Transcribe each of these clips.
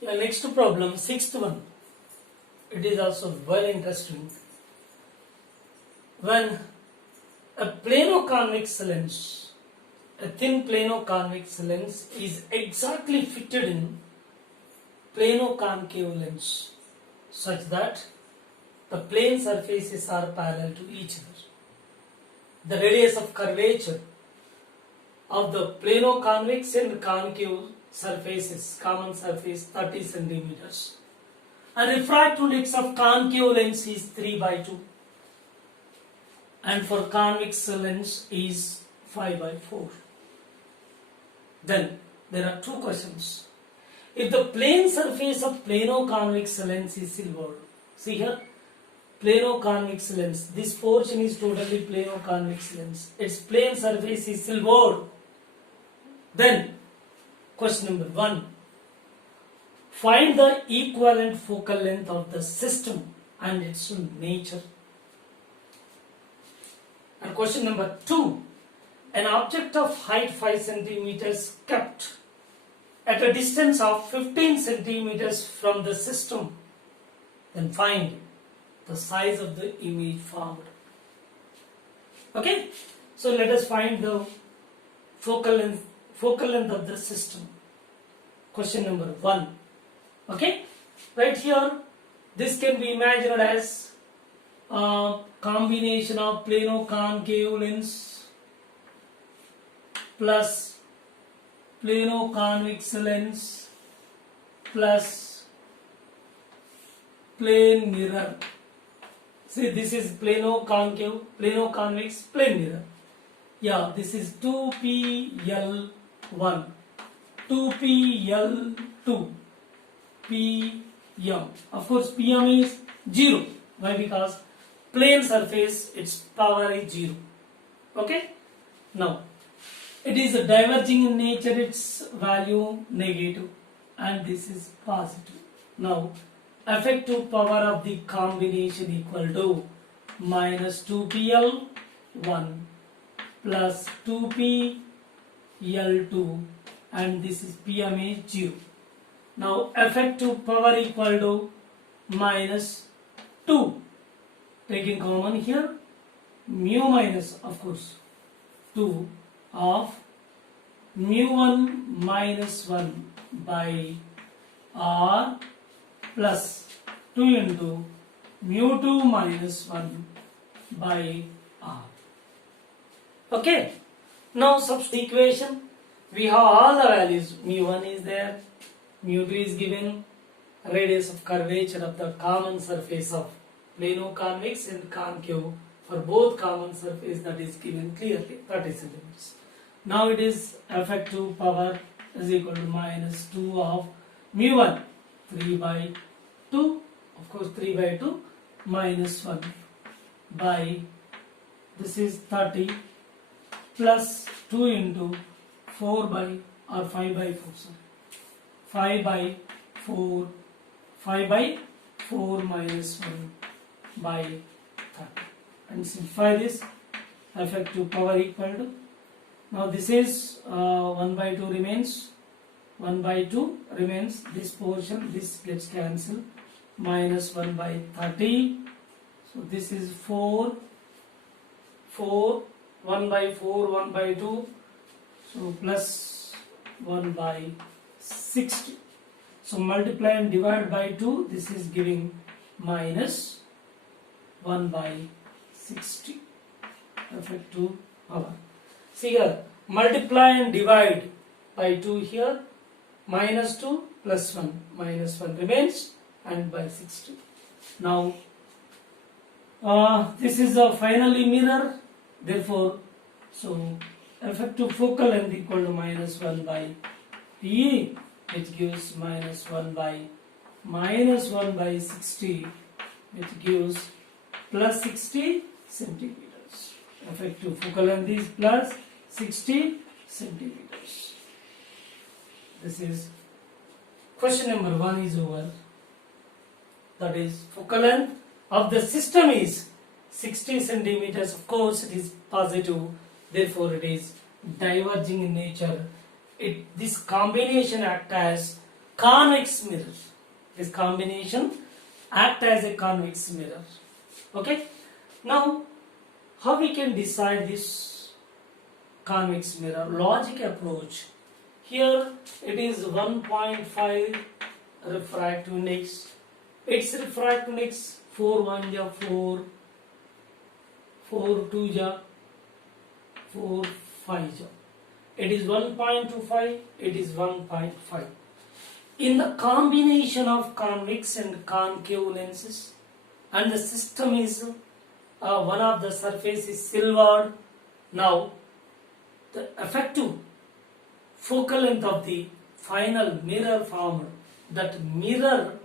Yeah, next problem, sixth one. It is also very interesting. When a plano-convex lens, a thin plano-convex lens is exactly fitted in plano-concave lens such that the plane surfaces are parallel to each other. The radius of curvature of the plano-convex and concave surfaces, common surface 30 centimeters. And refractive index of concave lens is 3/2. And for convex lens is 5/4. Then there are two questions. If the plane surface of plano-convex lens is silvered, see here, plano-convex lens, this portion is totally plano-convex lens, its plane surface is silvered, then question number 1, find the equivalent focal length of the system and its nature. And question number 2, an object of height 5 centimeters kept at a distance of 15 centimeters from the system, then find the size of the image formed. Okay, so let us find the focal length of the system. Question number 1. Okay, right here this can be imagined as a combination of plano-concave lens plus plano-convex lens plus plane mirror. See, this is plano-concave, plano-convex, plane mirror. Yeah, this is 2PL1, 2PL2, PM. Of course, PM is 0. Why? Because plane surface, its power is 0. Okay? Now, it is diverging in nature, its value negative, and this is positive. Now, effective power of the combination equal to minus 2PL1 plus 2PL2, and this is PM is 0. Now, effective power equal to minus 2. Taking common here, mu minus, of course, 2 of mu1 minus 1 by R plus 2 into mu2 minus 1 by R. Okay, now substitute equation. We have all the values. mu1 is there, mu2 is given, radius of curvature of the common surface of plano-convex and concave for both common surface, that is given clearly 30 centimeters. Now it is effective power is equal to minus 2 of mu1, 3/2, of course 3/2 minus 1 by, this is 30 plus 2 into 4 by, or 5/4, sorry, 5/4, 5/4 minus 1 by 30. And simplify this, effective power equal to, now this is 1/2 remains, 1/2 remains, this portion, this gets cancelled, minus 1 by 30, so this is 4, 1/4, 1/2, so plus 1 by 60. So multiply and divide by 2, this is giving minus 1 by 60. Effective power. See here, multiply and divide by 2 here, minus 2 plus 1, minus 1 remains, and by 60. Now, this is a finally mirror, therefore, so effective focal length equal to minus 1 by P, which gives minus 1 by 60, which gives plus 60 centimeters. Effective focal length is plus 60 centimeters. This is question number 1 is over. That is, focal length of the system is 60 centimeters. Of course, it is positive, therefore it is diverging in nature. This combination act as convex mirror. This combination act as a convex mirror. Okay. Now, how we can decide this convex mirror? Logic approach. Here it is 1.5 refractive index. Its refractive index 4 1 ja 4, 4 2 ja 4 5 ja. It is 1.25. It is 1.5. In the combination of convex and concave lenses, and the system is one of the surface is silvered. Now, the effective focal length of the final mirror formed, that mirror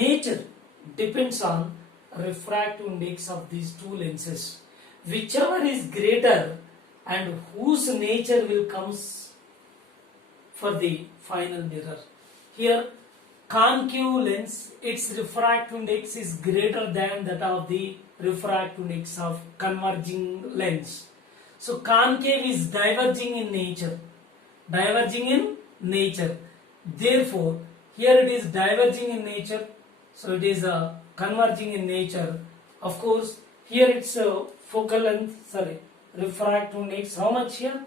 nature depends on refractive index of these two lenses. Whichever is greater and whose nature will comes for the final mirror. Here, concave lens, its refractive index is greater than that of the refractive index of converging lens. So concave is diverging in nature. Diverging in nature. Therefore, here it is diverging in nature. So it is converging in nature. Of course, here it's focal length, refractive index. How much here?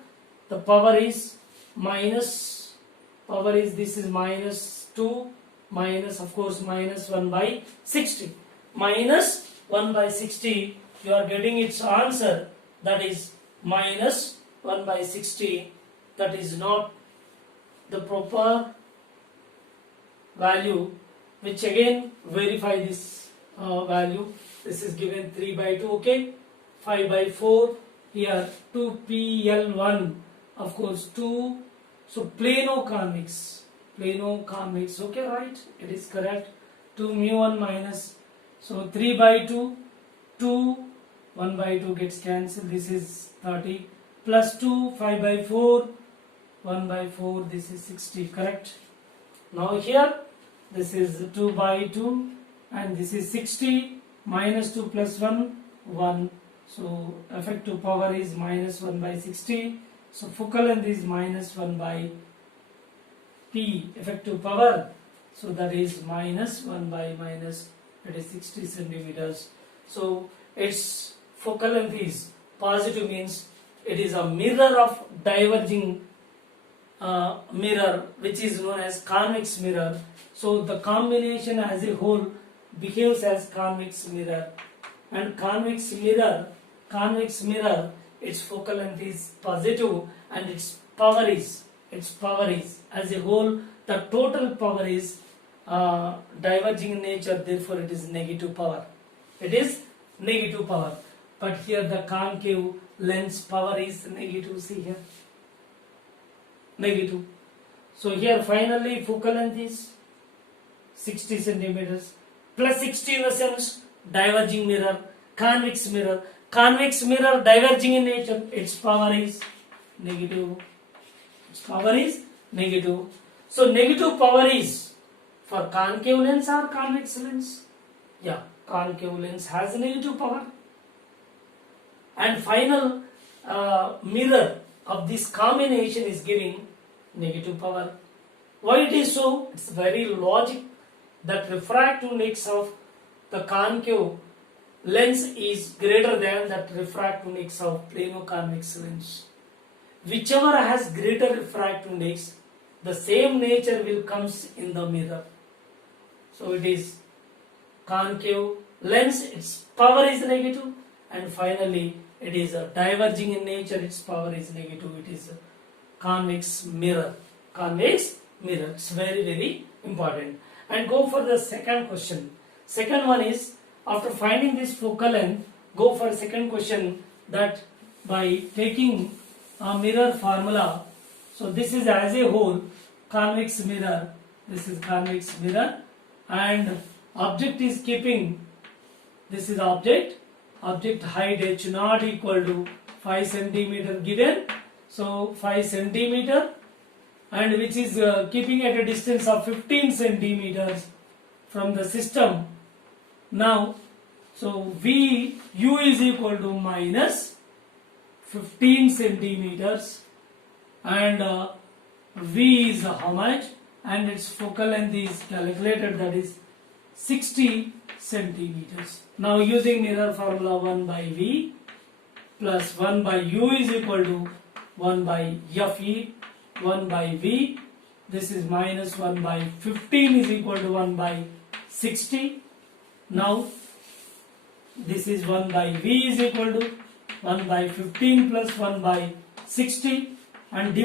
The power is minus, this is minus 2, minus of course minus 1 by 60. Minus 1 by 60, you are getting its answer, that is minus 1 by 60. That is not the proper value, which again verify this value. This is given 3 by 2, okay, 5 by 4, here 2PL1, of course 2, so plano convex, okay, right, it is correct, 2 mu1 minus, so 3 by 2, 2, 1 by 2 gets cancelled, this is 30, plus 2, 5 by 4, 1 by 4, this is 60, correct. Now here, this is 2 by 2, and this is 60, minus 2 plus 1, 1, so effective power is minus 1 by 60, so focal length is minus 1 by P, effective power, so that is minus 1 by minus, that is 60 centimeters. So its focal length is positive, means it is a mirror of diverging mirror, which is known as convex mirror. So the combination as a whole behaves as convex mirror, and convex mirror, its focal length is positive, and its power is as a whole, the total power is diverging in nature, therefore it is negative power. It is negative power. But here the concave lens power is negative, see here, negative. So here finally focal length is 60 centimeters, plus 60 in the sense diverging mirror, convex mirror, diverging in nature, its power is negative. So negative power is for concave lens or convex lens? Yeah, concave lens has negative power. And final mirror of this combination is giving negative power. Why it is so? It's very logic that refractive index of the concave lens is greater than that refractive index of plano convex lens. Whichever has greater refractive index, the same nature will comes in the mirror. So it is concave lens, its power is negative, and finally it is diverging in nature, its power is negative. It is a convex mirror. It's very, very important. And go for the second question. Second one is, after finding this focal length, go for second question, that by taking a mirror formula, so this is as a whole convex mirror, this is convex mirror, and object is keeping, this is object height h naught equal to 5 centimeter given, so 5 centimeter, and which is keeping at a distance of 15 centimeters from the system. Now, so u is equal to minus 15 centimeters, and v is how much? and its focal length is calculated, that is 60 centimeters. Now using mirror formula, 1 by V plus 1 by U is equal to 1 by Fe, 1 by V, this is minus 1 by 15 is equal to 1 by 60. Now this is 1 by V is equal to 1 by 15 plus 1 by 60, and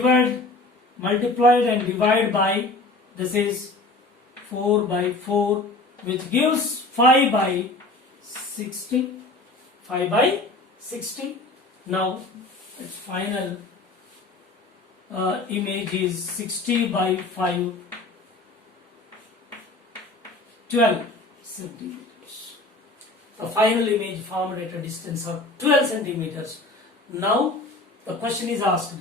multiplied and divide by, this is 4 by 4, which gives 5 by 60. 5 by 60. Now its final image is 60 by 5, 12 centimeters. The final image formed at a distance of 12 centimeters. Now the question is asked,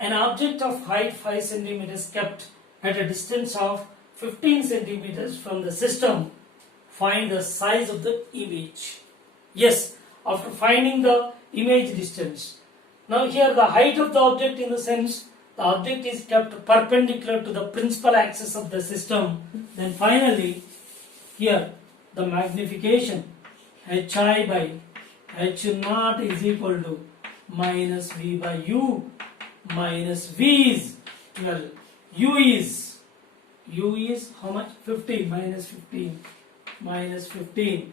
an object of height 5 centimeters kept at a distance of 15 centimeters from the system, find the size of the image. Yes, after finding the image distance. Now here the height of the object, in the sense the object is kept perpendicular to the principal axis of the system. Then finally here the magnification hi by h naught is equal to minus v by u, minus v is 12, u is how much? 15, minus 15.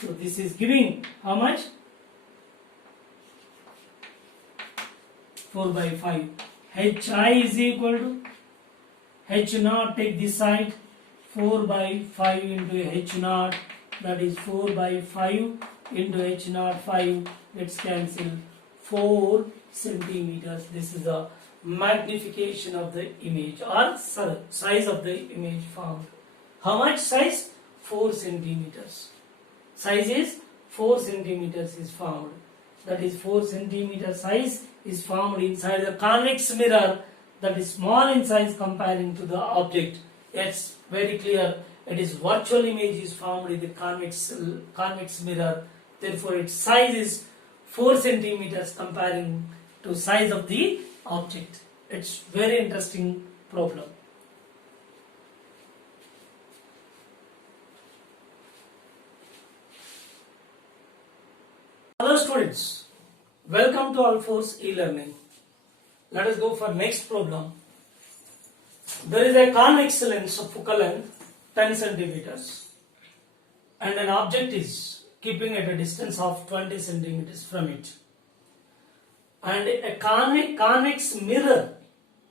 So this is giving how much? 4 by 5. Hi is equal to h naught, take this side, 4 by 5 into h naught, that is 4 by 5 into h naught 5, let's cancel, 4 centimeters. This is the magnification of the image, or size of the image formed. How much size? 4 centimeters. Size is 4 centimeters is formed. That is 4 centimeter size is formed inside the convex mirror, that is small in size comparing to the object. It's very clear. It is virtual image is formed in the convex mirror. Therefore, its size is 4 centimeters comparing to size of the object. It's very interesting problem. Hello students, welcome to Alforce e-learning. Let us go for next problem. There is a convex lens of focal length 10 centimeters and an object is keeping at a distance of 20 centimeters from it, and a convex mirror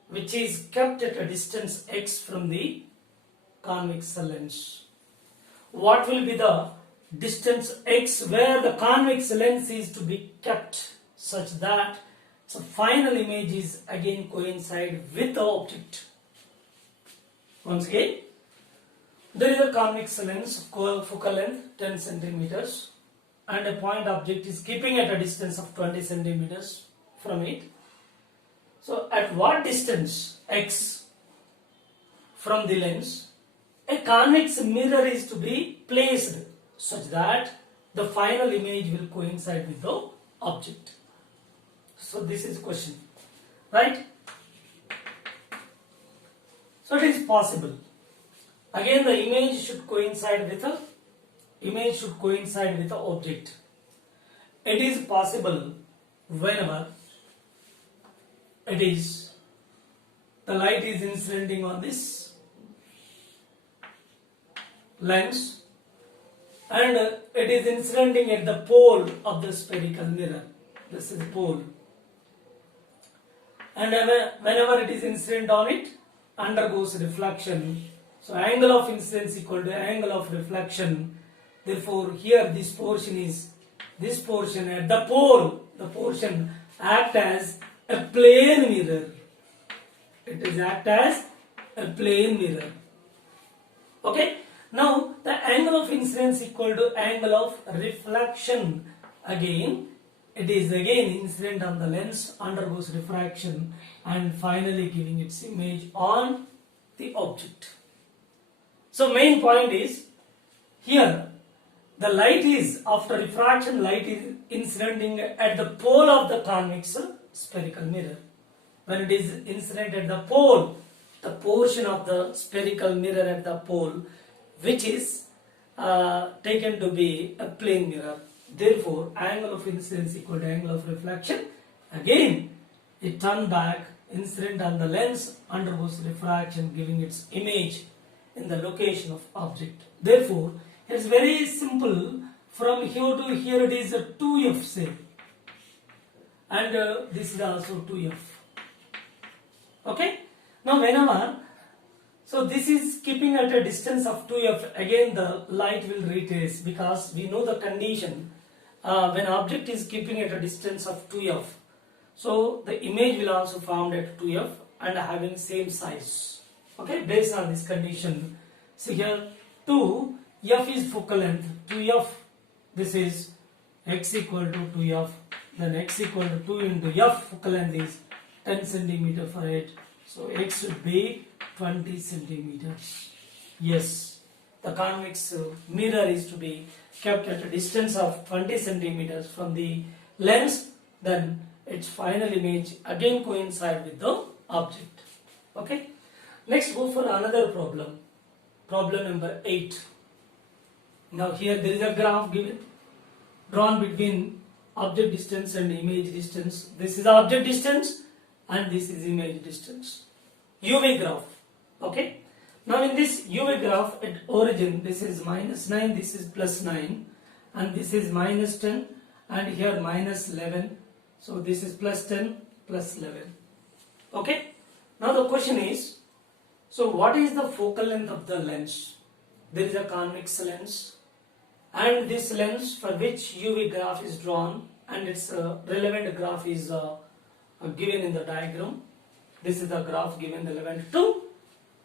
which is kept at a distance x from the convex lens. What will be the distance x where the convex lens is to be kept such that the final image is again coincide with the object? Once again, there is a convex lens of focal length 10 centimeters and a point object is keeping at a distance of 20 centimeters from it. So at what distance x from the lens a convex mirror is to be placed such that the final image will coincide with the object? So this is question, right? So it is possible. Again, the image should coincide with the object. It is possible whenever the light is incidenting on this lens and it is incidenting at the pole of the spherical mirror. This is the pole, and whenever it is incident on it, undergoes reflection. So angle of incidence equal to angle of reflection. Therefore here this portion at the pole, the portion act as a plane mirror. It is act as a plane mirror. Okay. Now the angle of incidence equal to angle of reflection. Again, it is again incident on the lens, undergoes refraction and finally giving its image on the object. So main point is here the light is, after refraction, light is incidenting at the pole of the convex spherical mirror. When it is incident at the pole, the portion of the spherical mirror at the pole which is taken to be a plane mirror. Therefore, angle of incidence equal to angle of reflection. Again, it turned back, incident on the lens undergoes refraction, giving its image in the location of object. Therefore, it is very simple. From here to here it is a 2f say, and this is also 2f. Okay. Now whenever, so this is keeping at a distance of 2f, again the light will retrace, because we know the condition when object is keeping at a distance of 2f, so the image will also formed at 2f and having same size. Okay, based on this condition. So here 2f is focal length, 2f, this is x equal to 2f, then x equal to 2 into f, focal length is 10 centimeter for it, so x should be 20 centimeters. Yes, the convex mirror is to be kept at a distance of 20 centimeters from the lens, then its final image again coincide with the object. Okay, next go for another problem, problem number 8. Now here there is a graph given, drawn between object distance and image distance. This is object distance and this is image distance. UV graph. Okay. Now in this UV graph at origin, this is -9, this is +9, and this is -10, and here -11. So this is +10, +11. Okay. Now the question is, so what is the focal length of the lens? There is a convex lens, and this lens for which UV graph is drawn, and its relevant graph is given in the diagram. This is the graph given relevant to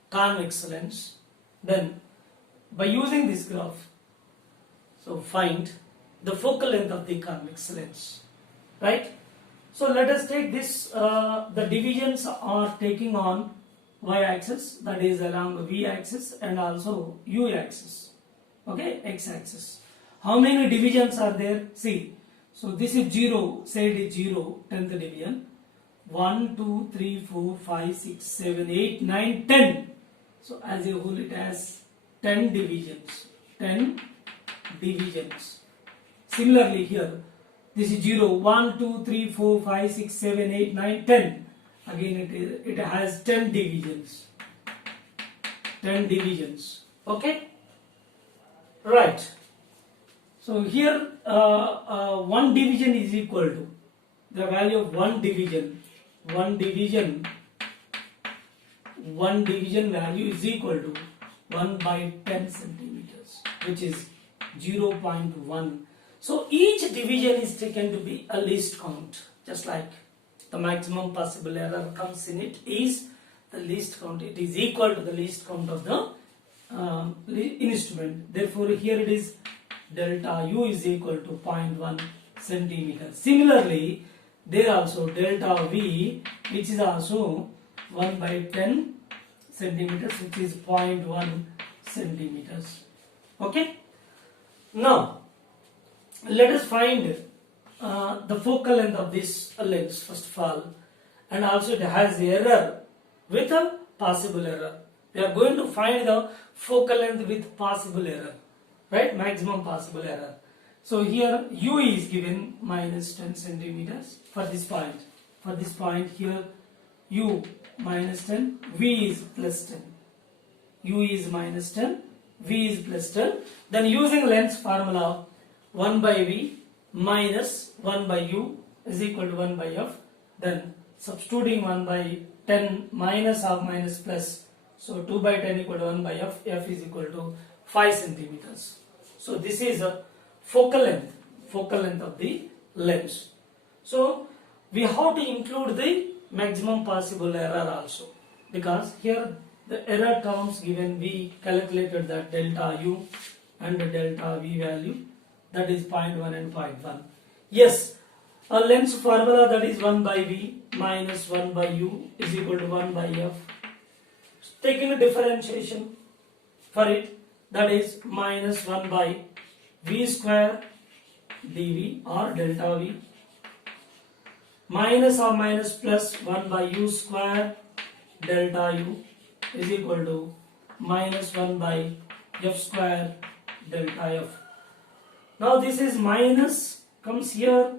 convex lens. Then by using this graph, so find the focal length of the convex lens, right? So let us take this, the divisions are taking on y-axis, that is along v-axis and also u-axis, okay, x-axis. How many divisions are there? See, so this is 0, say it is 0, 10th division, 1, 2, 3, 4, 5, 6, 7, 8, 9, 10. So as a whole it has 10 divisions, 10 divisions. Similarly here, this is 0, 1, 2, 3, 4, 5, 6, 7, 8, 9, 10. Again it has 10 divisions. 10 divisions. Okay? Right. So here one division is equal to the value of one division value is equal to 1 by 10 centimeters, which is 0.1. So each division is taken to be a least count, just like the maximum possible error comes in it is the least count. It is equal to the least count of the instrument. Therefore here it is delta u is equal to 0.1 centimeter. Similarly, there also delta v, which is also 1 by 10 centimeters, which is 0.1 centimeters. Okay. Now let us find the focal length of this lens first of all, and also it has error with a possible error. We are going to find the focal length with possible error, right? Maximum possible error. So here u is given -10 centimeters for this point. For this point here u -10, v is +10. U is -10, v is +10. Then using lens formula, 1 by v minus 1 by u is equal to 1 by f. Then substituting 1 by 10 minus half minus plus, so 2 by 10 equal to 1 by f. F is equal to 5 centimeters. So this is a focal length of the lens. So we have to include the maximum possible error also, because here the error terms given, we calculated that delta u and the delta v value, that is 0.1 and 0.1. Yes, a lens formula, that is 1 by v minus 1 by u is equal to 1 by f. Taking a differentiation for it, that is minus 1 by v square dv or delta v minus or minus plus 1 by u square delta u is equal to minus 1 by f square delta f. Now this is minus comes here,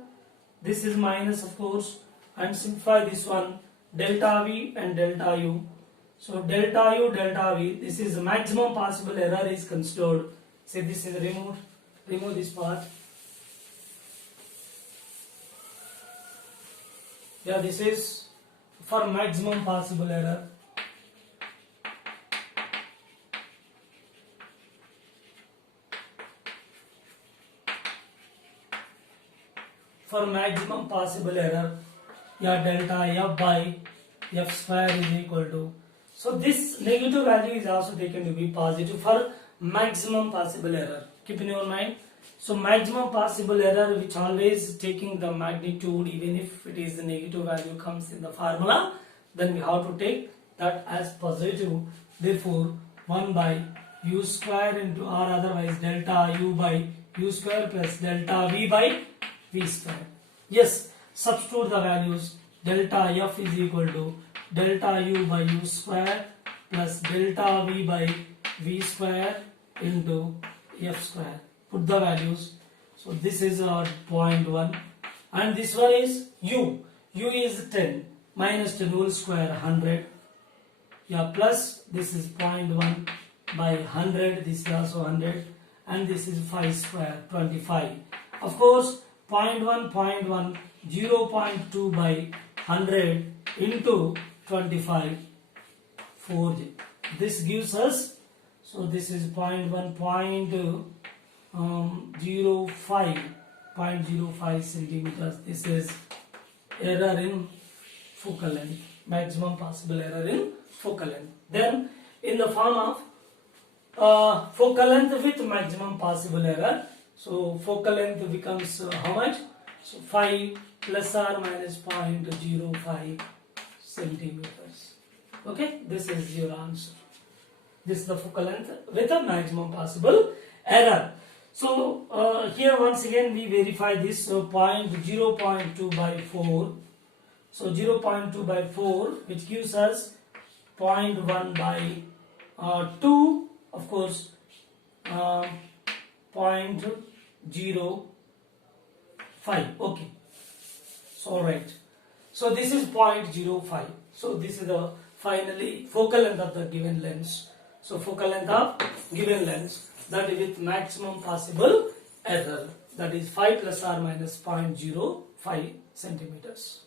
this is minus of course, and simplify this one, delta v and delta u. So delta u, delta v, this is the maximum possible error is considered. Say this is removed, remove this part. Yeah, this is for maximum possible error. For maximum possible error, yeah, delta f by f square is equal to. So this negative value is also taken to be positive for maximum possible error. Keep in your mind. So maximum possible error, which always taking the magnitude, even if it is the negative value comes in the formula, then we have to take that as positive. Therefore 1 by u square into, or otherwise delta u by u square plus delta v by v square. Yes, substitute the values. Delta f is equal to delta u by u square plus delta v by v square into f square. Put the values. So this is our 0.1 and this one is u. U is 10 minus 10 whole square 100. Yeah, plus this is 0.1 by 100. This is also 100 and this is 5 square 25. Of course 0.1, 0.1, 0.2 by 100 into 25, 4j. This gives us, so this is 0.1, 0.05 centimeters. This is error in focal length, maximum possible error in focal length. Then in the form of focal length with maximum possible error, so focal length becomes how much? So 5 plus or minus 0.05 centimeters. Okay, this is your answer. This is the focal length with a maximum possible error. So here once again we verify this. So 0.2 by 4. So 0.2 by 4, which gives us 0.1 by 2. Of course, 0.05. Okay. So alright. So this is 0.05. So this is the finally focal length of the given lens. So focal length of given lens, that is with maximum possible error, that is 5 plus or minus 0.05 centimeters.